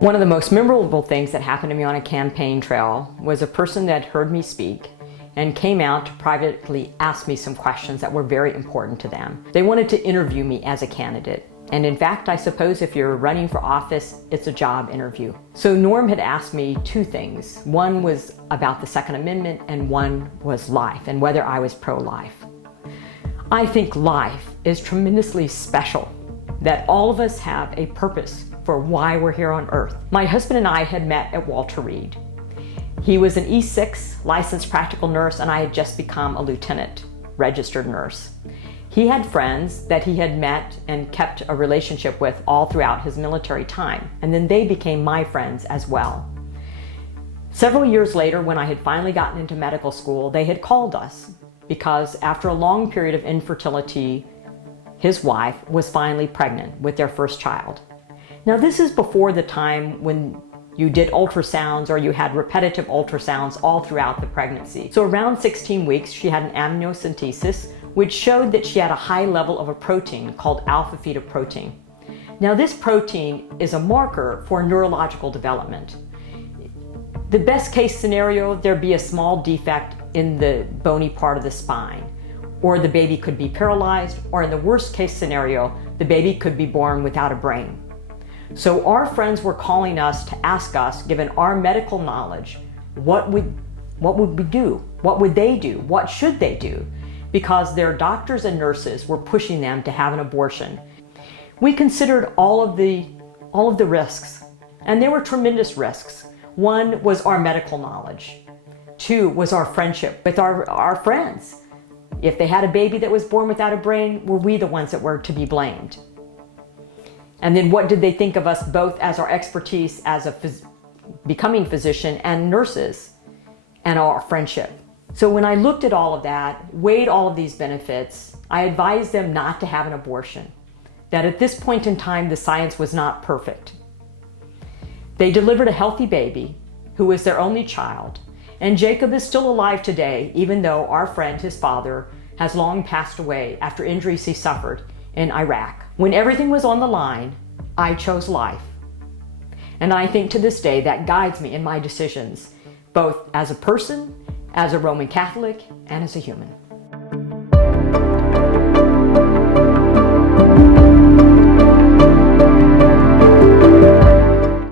One of the most memorable things that happened to me on a campaign trail was a person that heard me speak and came out to privately ask me some questions that were very important to them. They wanted to interview me as a candidate. And in fact, I suppose if you're running for office, it's a job interview. So Norm had asked me two things. One was about the Second Amendment and one was life and whether I was pro-life. I think life is tremendously special, that all of us have a purpose for why we're here on earth. My husband and I had met at Walter Reed. He was an E6 licensed practical nurse and I had just become a lieutenant registered nurse. He had friends that he had met and kept a relationship with all throughout his military time, and then they became my friends as well. Several years later, when I had finally gotten into medical school, they had called us because after a long period of infertility, his wife was finally pregnant with their first child. Now this is before the time when you did ultrasounds or you had repetitive ultrasounds all throughout the pregnancy. So around 16 weeks, she had an amniocentesis, which showed that she had a high level of a protein called alpha-fetoprotein. Now this protein is a marker for neurological development. The best case scenario, there'd be a small defect in the bony part of the spine, or the baby could be paralyzed, or in the worst case scenario, the baby could be born without a brain. So our friends were calling us to ask us, given our medical knowledge, what would we do? What would they do? What should they do? Because their doctors and nurses were pushing them to have an abortion. We considered all of the risks, and there were tremendous risks. One was our medical knowledge. Two was our friendship with our friends. If they had a baby that was born without a brain, were we the ones that were to be blamed? And then what did they think of us both as our expertise as a becoming physician and nurses and our friendship? So when I looked at all of that, weighed all of these benefits, I advised them not to have an abortion, that at this point in time, the science was not perfect. They delivered a healthy baby who was their only child, and Jacob is still alive today, even though our friend, his father, has long passed away after injuries he suffered in Iraq. When everything was on the line, I chose life. And I think to this day that guides me in my decisions, both as a person, as a Roman Catholic, and as a human.